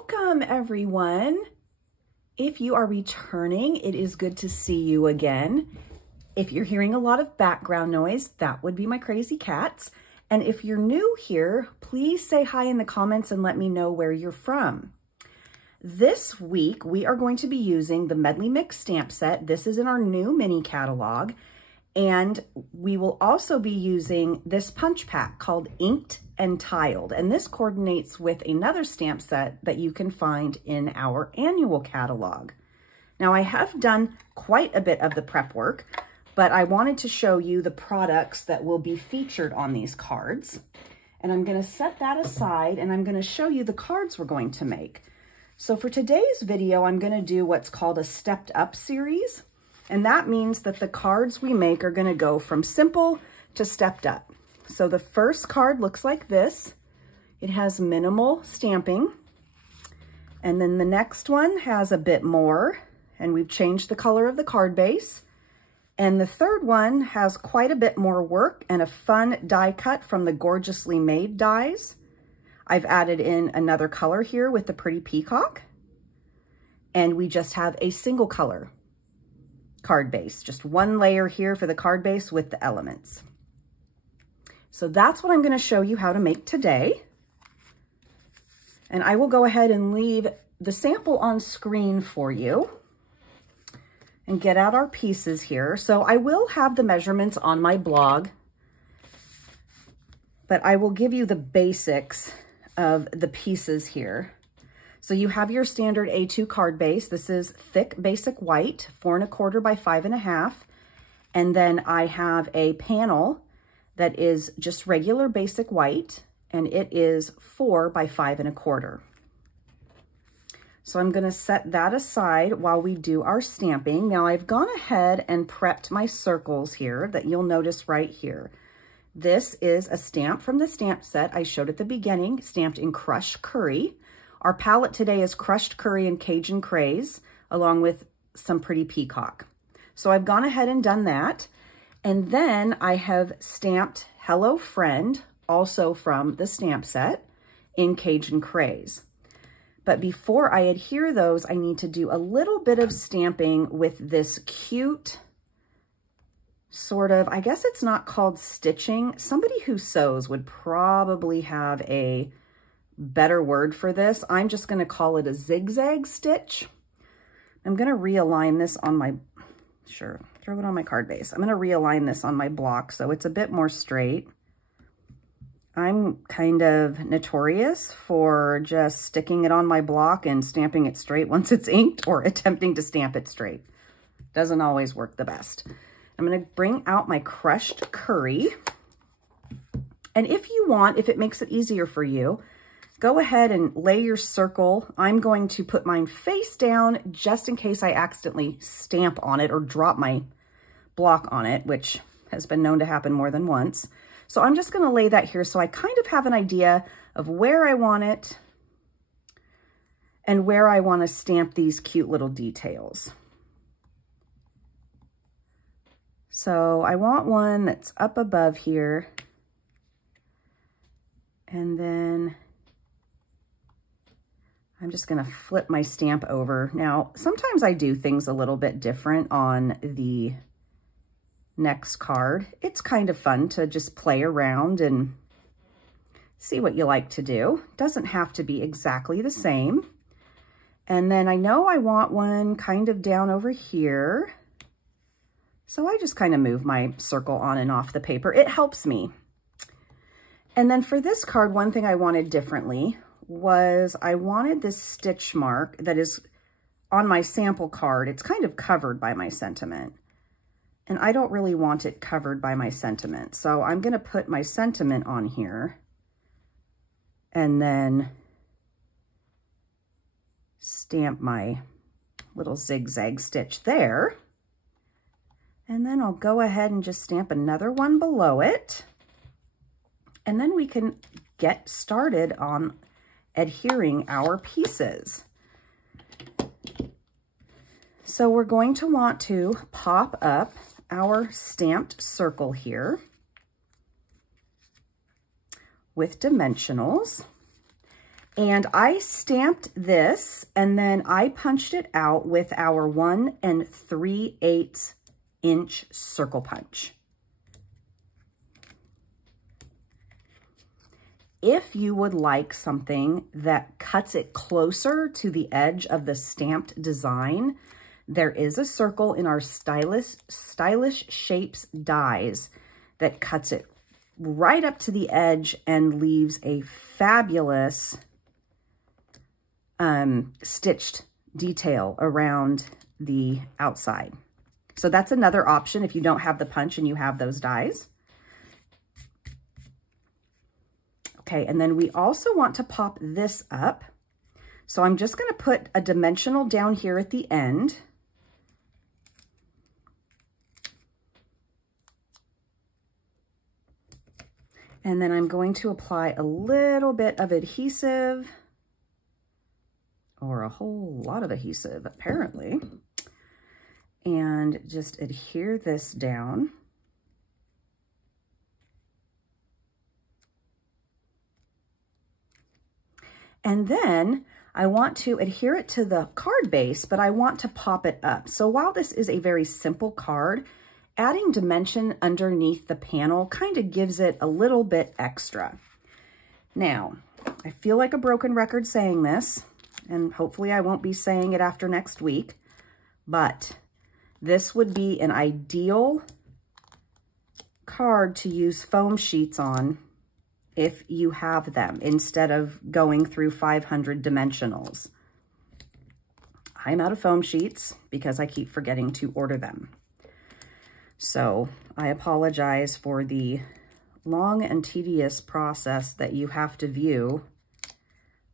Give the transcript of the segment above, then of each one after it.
Welcome, everyone. If you are returning, it is good to see you again. If you're hearing a lot of background noise, that would be my crazy cats. And if you're new here, please say hi in the comments and let me know where you're from. This week, we are going to be using the Medley Mix stamp set. This is in our new mini catalog. And we will also be using this punch pack called Inked and Tiled. And this coordinates with another stamp set that you can find in our annual catalog. Now, I have done quite a bit of the prep work, but I wanted to show you the products that will be featured on these cards. And I'm going to set that aside and I'm going to show you the cards we're going to make. So for today's video, I'm going to do what's called a stepped up series. And that means that the cards we make are going to go from simple to stepped up. So the first card looks like this. It has minimal stamping. And then the next one has a bit more, and we've changed the color of the card base. And the third one has quite a bit more work and a fun die cut from the Gorgeously Made dies. I've added in another color here with the pretty peacock. And we just have a single color card base, just one layer here for the card base with the elements. So that's what I'm going to show you how to make today. And I will go ahead and leave the sample on screen for you and get out our pieces here. So I will have the measurements on my blog, but I will give you the basics of the pieces here. So you have your standard A2 card base. This is thick basic white, 4 1/4 by 5 1/2. And then I have a panel that is just regular basic white, and it is 4 by 5 1/4. So I'm gonna set that aside while we do our stamping. Now I've gone ahead and prepped my circles here that you'll notice right here. This is a stamp from the stamp set I showed at the beginning, stamped in crushed curry. Our palette today is crushed curry and Cajun craze, along with some pretty peacock. So I've gone ahead and done that. And then I have stamped Hello Friend, also from the stamp set, in Cajun craze. But before I adhere those, I need to do a little bit of stamping with this cute sort of, I guess it's not called stitching. Somebody who sews would probably have a better word for this. I'm just going to call it a zigzag stitch. I'm going to realign this on my, throw it on my card base. I'm going to realign this on my block so it's a bit more straight. I'm kind of notorious for just sticking it on my block and stamping it straight once it's inked, or attempting to stamp it straight. Doesn't always work the best. I'm going to bring out my crushed curry. And if you want, if it makes it easier for you, go ahead and lay your circle. I'm going to put mine face down just in case I accidentally stamp on it or drop my block on it, which has been known to happen more than once. So I'm just going to lay that here so I kind of have an idea of where I want it and where I want to stamp these cute little details. So I want one that's up above here, and then I'm just going to flip my stamp over. Now, sometimes I do things a little bit different on the next card. It's kind of fun to just play around and see what you like to do. Doesn't have to be exactly the same. And then I know I want one kind of down over here. So I just kind of move my circle on and off the paper. It helps me. And then for this card, one thing I wanted differently was I wanted this stitch mark that is on my sample card. It's kind of covered by my sentiment. And I don't really want it covered by my sentiment. So I'm going to put my sentiment on here and then stamp my little zigzag stitch there. And then I'll go ahead and just stamp another one below it. And then we can get started on adhering our pieces. So we're going to want to pop up our stamped circle here with dimensionals. And I stamped this, and then I punched it out with our 1 3/8 inch circle punch. If you would like something that cuts it closer to the edge of the stamped design, there is a circle in our Stylish Shapes dies that cuts it right up to the edge and leaves a fabulous stitched detail around the outside. So that's another option if you don't have the punch and you have those dies. Okay, and then we also want to pop this up. So I'm just going to put a dimensional down here at the end. And then I'm going to apply a little bit of adhesive, or a whole lot of adhesive apparently, and just adhere this down. And then I want to adhere it to the card base, but I want to pop it up. So while this is a very simple card, adding dimension underneath the panel kind of gives it a little bit extra. Now, I feel like a broken record saying this, and hopefully I won't be saying it after next week, but this would be an ideal card to use foam sheets on if you have them, instead of going through 500 dimensionals. I'm out of foam sheets because I keep forgetting to order them. So I apologize for the long and tedious process that you have to view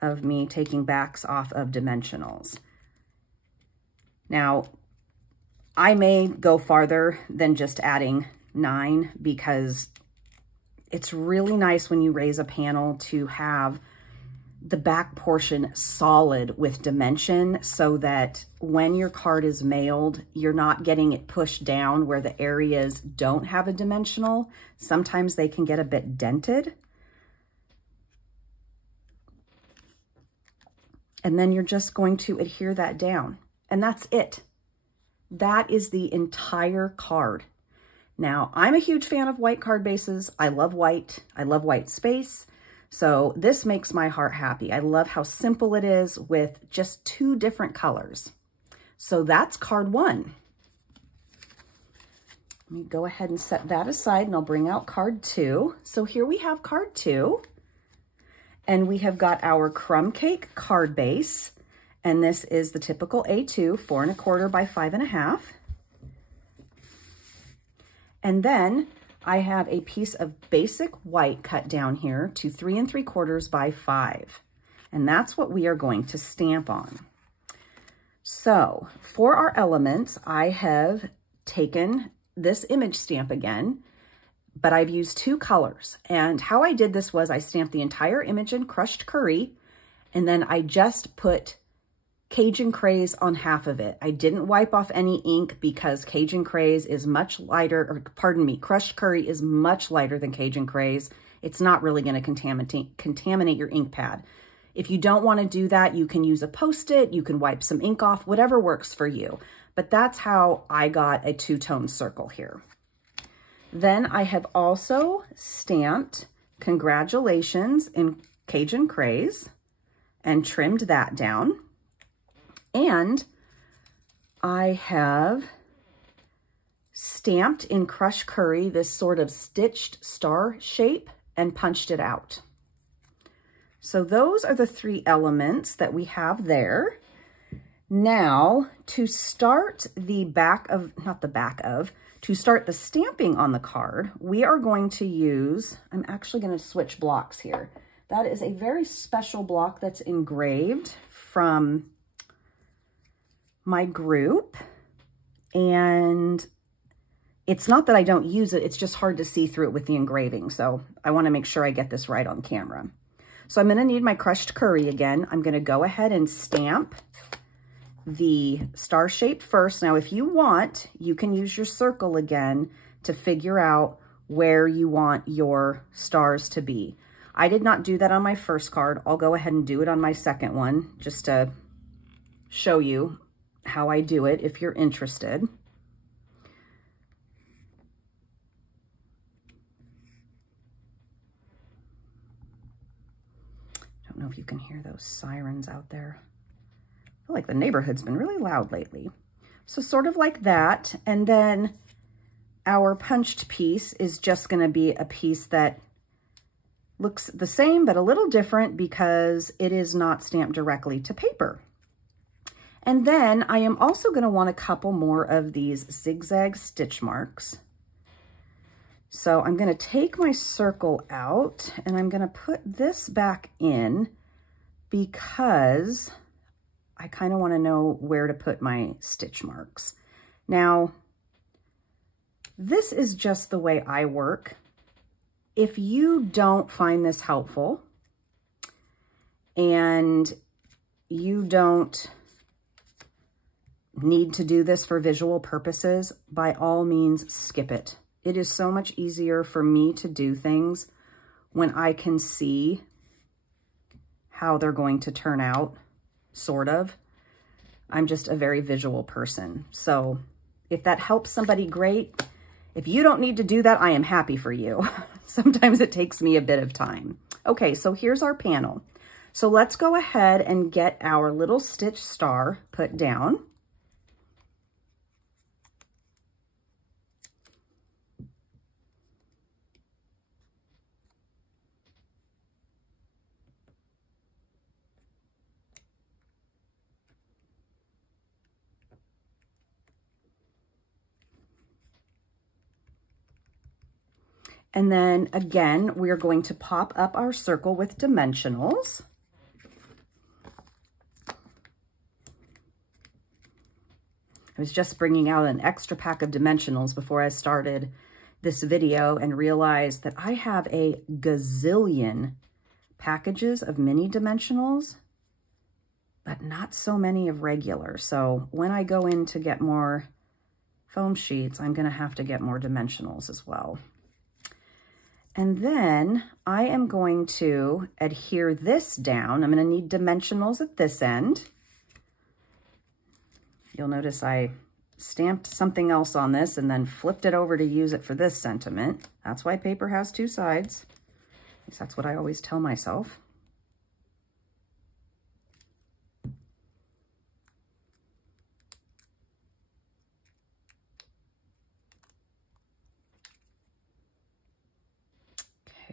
of me taking backs off of dimensionals. Now, I may go farther than just adding 9 because it's really nice when you raise a panel to have the back portion solid with dimension so that when your card is mailed, you're not getting it pushed down where the areas don't have a dimensional. Sometimes they can get a bit dented. And then you're just going to adhere that down. And that's it. That is the entire card. Now, I'm a huge fan of white card bases. I love white. I love white space. So this makes my heart happy. I love how simple it is with just 2 different colors. So that's card 1. Let me go ahead and set that aside and I'll bring out card 2. So here we have card 2. And we have got our crumb cake card base. And this is the typical A2, 4 1/4 by 5 1/2. And then I have a piece of basic white cut down here to 3 3/4 by 5. And that's what we are going to stamp on. So for our elements, I have taken this image stamp again, but I've used 2 colors. And how I did this was I stamped the entire image in crushed curry, and then I just put Cajun Craze on half of it. I didn't wipe off any ink because Cajun Craze is much lighter, or pardon me, crushed curry is much lighter than Cajun Craze. It's not really going to contaminate your ink pad. If you don't want to do that, you can use a Post-it, you can wipe some ink off, whatever works for you. But that's how I got a 2-tone circle here. Then I have also stamped Congratulations in Cajun Craze and trimmed that down. And I have stamped in crushed curry this sort of stitched star shape and punched it out. So those are the 3 elements that we have there. Now, to start the to start the stamping on the card, we are going to use, I'm actually going to switch blocks here. That is a very special block that's engraved from my group, and it's not that I don't use it, it's just hard to see through it with the engraving, so I want to make sure I get this right on camera. So I'm going to need my crushed curry again. I'm going to go ahead and stamp the star shape first. Now if you want, you can use your circle again to figure out where you want your stars to be. I did not do that on my first card. I'll go ahead and do it on my second one just to show you how I do it if you're interested. I don't know if you can hear those sirens out there. I feel like the neighborhood's been really loud lately. So sort of like that. And then our punched piece is just going to be a piece that looks the same, but a little different because it is not stamped directly to paper. And then I am also going to want a couple more of these zigzag stitch marks. So I'm going to take my circle out and I'm going to put this back in because I kind of want to know where to put my stitch marks. Now, this is just the way I work. If you don't find this helpful and you don't need to do this for visual purposes, by all means, skip it. It is so much easier for me to do things when I can see how they're going to turn out, sort of. I'm just a very visual person. So if that helps somebody, great. If you don't need to do that, I am happy for you. Sometimes it takes me a bit of time. Okay, so here's our panel. So let's go ahead and get our little stitch star put down. And then again, we're going to pop up our circle with dimensionals. I was just bringing out an extra pack of dimensionals before I started this video and realized that I have a gazillion packages of mini dimensionals, but not so many of regular. So when I go in to get more foam sheets, I'm going to have to get more dimensionals as well. And then I am going to adhere this down. I'm going to need dimensionals at this end. You'll notice I stamped something else on this and then flipped it over to use it for this sentiment. That's why paper has two sides. At least that's what I always tell myself.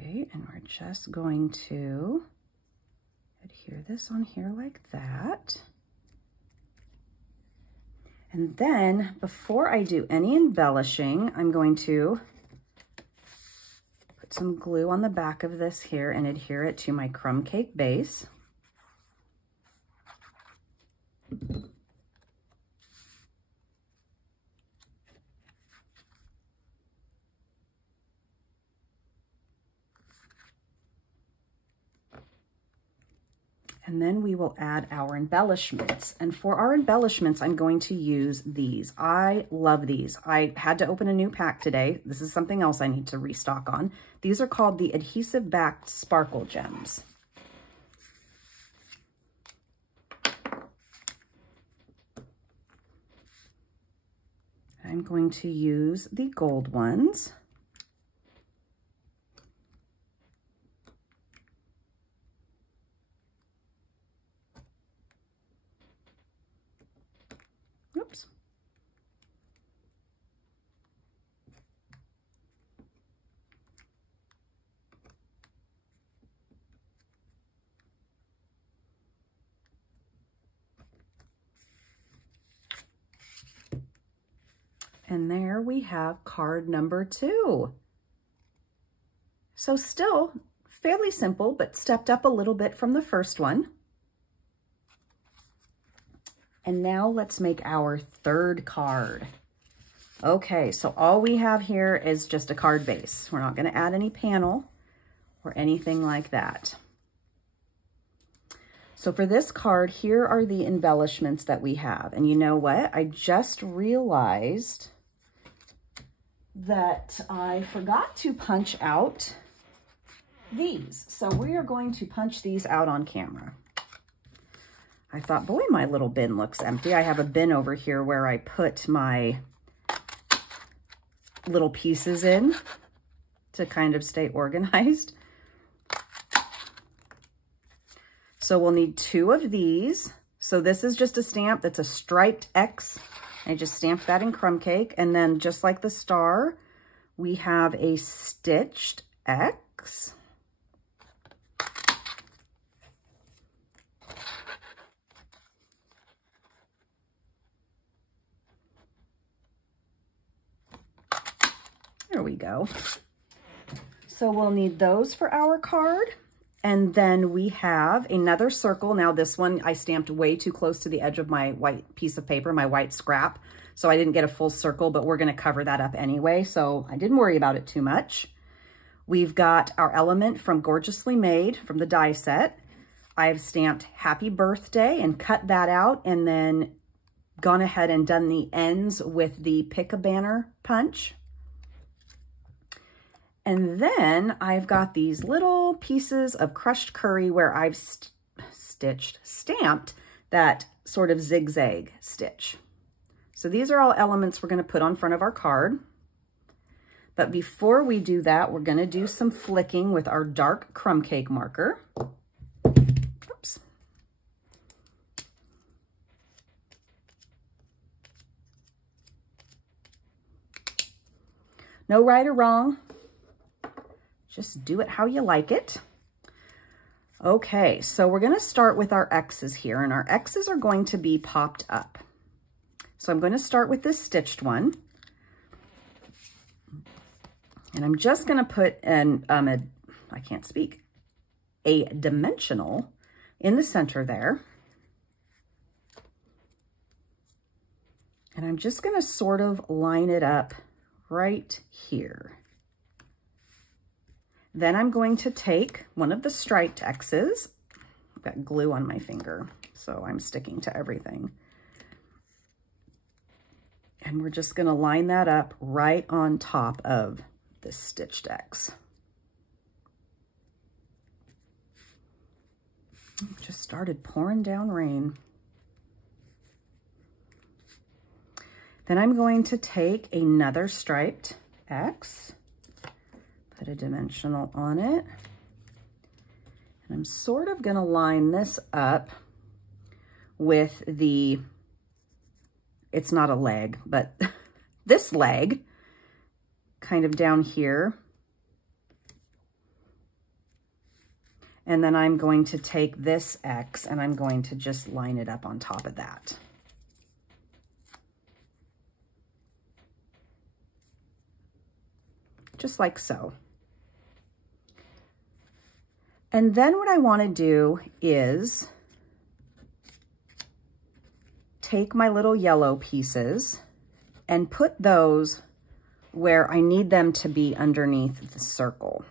Okay, and we're just going to adhere this on here like that. And then before I do any embellishing, I'm going to put some glue on the back of this here and adhere it to my crumb cake base. And then we will add our embellishments. And for our embellishments, I'm going to use these. I love these. I had to open a new pack today. This is something else I need to restock on. These are called the adhesive backed sparkle gems. I'm going to use the gold ones. Oops. And there we have card number 2. So still fairly simple, but stepped up a little bit from the first one. And now let's make our third card. Okay, so all we have here is just a card base. We're not going to add any panel or anything like that. So for this card, here are the embellishments that we have. And you know what? I just realized that I forgot to punch out these. So we are going to punch these out on camera. I thought, boy, my little bin looks empty. I have a bin over here where I put my little pieces in to kind of stay organized. So we'll need 2 of these. So this is just a stamp that's a striped X. I just stamped that in crumb cake. And then just like the star, we have a stitched X. There we go. So we'll need those for our card. And then we have another circle. Now this one I stamped way too close to the edge of my white piece of paper, my white scrap. So I didn't get a full circle, but we're gonna cover that up anyway. So I didn't worry about it too much. We've got our element from Gorgeously Made from the die set. I've stamped Happy Birthday and cut that out and then gone ahead and done the ends with the Pick a Banner punch. And then I've got these little pieces of crushed curry where I've stamped that sort of zigzag stitch. So these are all elements we're going to put on front of our card. But before we do that, we're going to do some flicking with our dark crumb cake marker. Oops. No right or wrong. Just do it how you like it. Okay, so we're going to start with our X's here, and our X's are going to be popped up. So I'm going to start with this stitched one. And I'm just going to put a dimensional in the center there. And I'm just going to sort of line it up right here. Then I'm going to take one of the striped X's. I've got glue on my finger, so I'm sticking to everything. And we're just going to line that up right on top of this stitched X. It just started pouring down rain. Then I'm going to take another striped X. Put a dimensional on it. And I'm sort of going to line this up with the, it's not a leg, but this leg kind of down here. And then I'm going to take this X and I'm going to just line it up on top of that. Just like so. And then what I want to do is take my little yellow pieces and put those where I need them to be underneath the circle.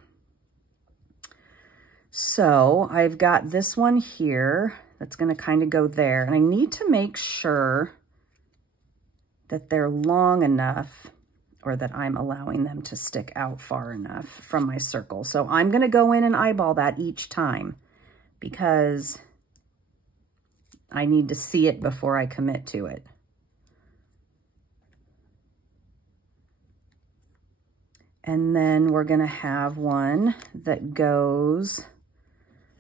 So I've got this one here that's going to kind of go there, and I need to make sure that they're long enough, or that I'm allowing them to stick out far enough from my circle. So I'm going to go in and eyeball that each time because I need to see it before I commit to it. And then we're going to have one that goes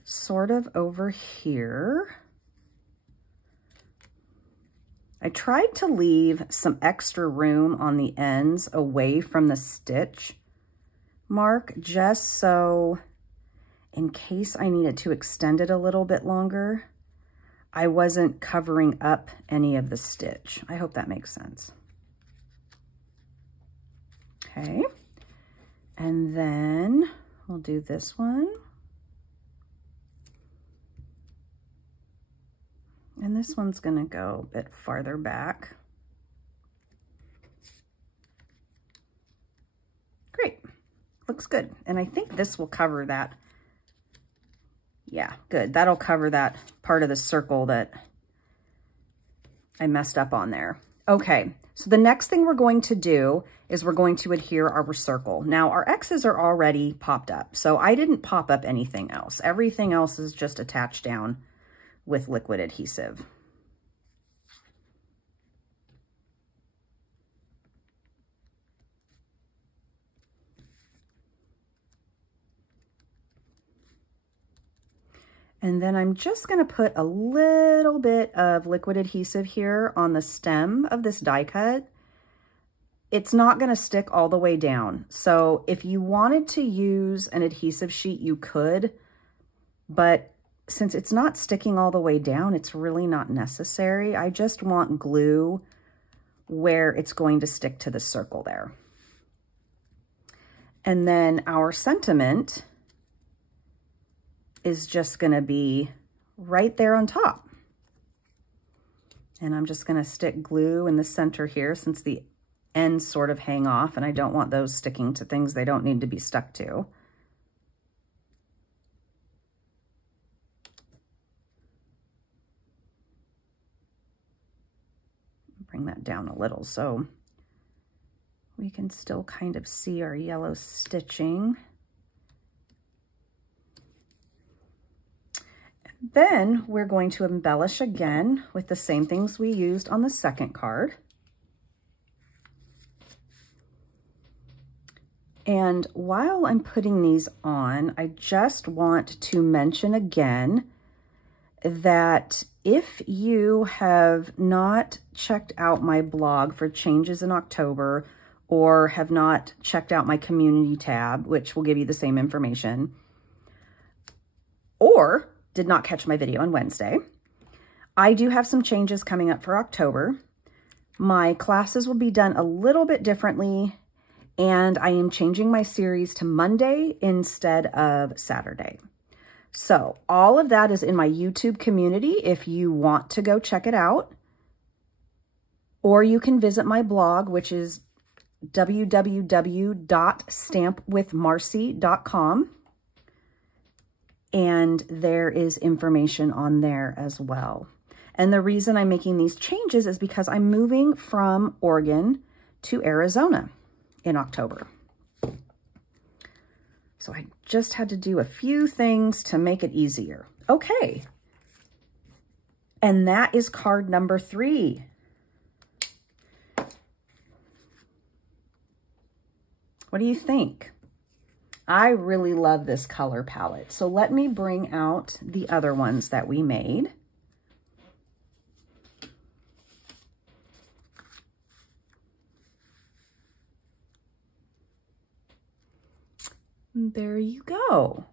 sort of over here. I tried to leave some extra room on the ends away from the stitch mark, just so in case I needed to extend it a little bit longer, I wasn't covering up any of the stitch. I hope that makes sense. Okay, and then we'll do this one. And this one's going to go a bit farther back. Great. Looks good. And I think this will cover that. Yeah, good. That'll cover that part of the circle that I messed up on there. Okay, so the next thing we're going to do is we're going to adhere our circle. Now our X's are already popped up, so I didn't pop up anything else. Everything else is just attached down with liquid adhesive. And then I'm just going to put a little bit of liquid adhesive here on the stem of this die cut. It's not going to stick all the way down. So if you wanted to use an adhesive sheet, you could, but since it's not sticking all the way down, it's really not necessary. I just want glue where it's going to stick to the circle there. And then our sentiment is just going to be right there on top. And I'm just going to stick glue in the center here since the ends sort of hang off and I don't want those sticking to things they don't need to be stuck to. Bring that down a little so we can still kind of see our yellow stitching. Then we're going to embellish again with the same things we used on the second card. And while I'm putting these on, I just want to mention again that if you have not checked out my blog for changes in October or have not checked out my community tab, which will give you the same information, or did not catch my video on Wednesday, I do have some changes coming up for October. My classes will be done a little bit differently, and I am changing my series to Monday instead of Saturday. So all of that is in my YouTube community if you want to go check it out. Or you can visit my blog, which is www.stampwithmarcee.com. And there is information on there as well. And the reason I'm making these changes is because I'm moving from Oregon to Arizona in October. So I just had to do a few things to make it easier. Okay. And that is card number 3. What do you think? I really love this color palette. So let me bring out the other ones that we made. There you go.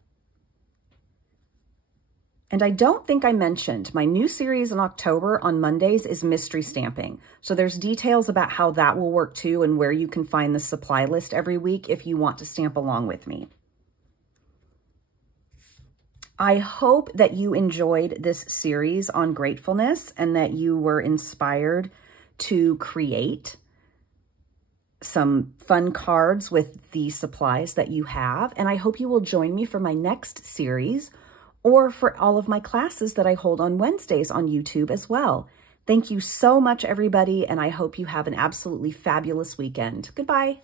And I don't think I mentioned my new series in October on Mondays is mystery stamping. So there's details about how that will work too and where you can find the supply list every week if you want to stamp along with me. I hope that you enjoyed this series on gratefulness and that you were inspired to create some fun cards with the supplies that you have. And I hope you will join me for my next series or for all of my classes that I hold on Wednesdays on YouTube as well. Thank you so much, everybody, and I hope you have an absolutely fabulous weekend. Goodbye.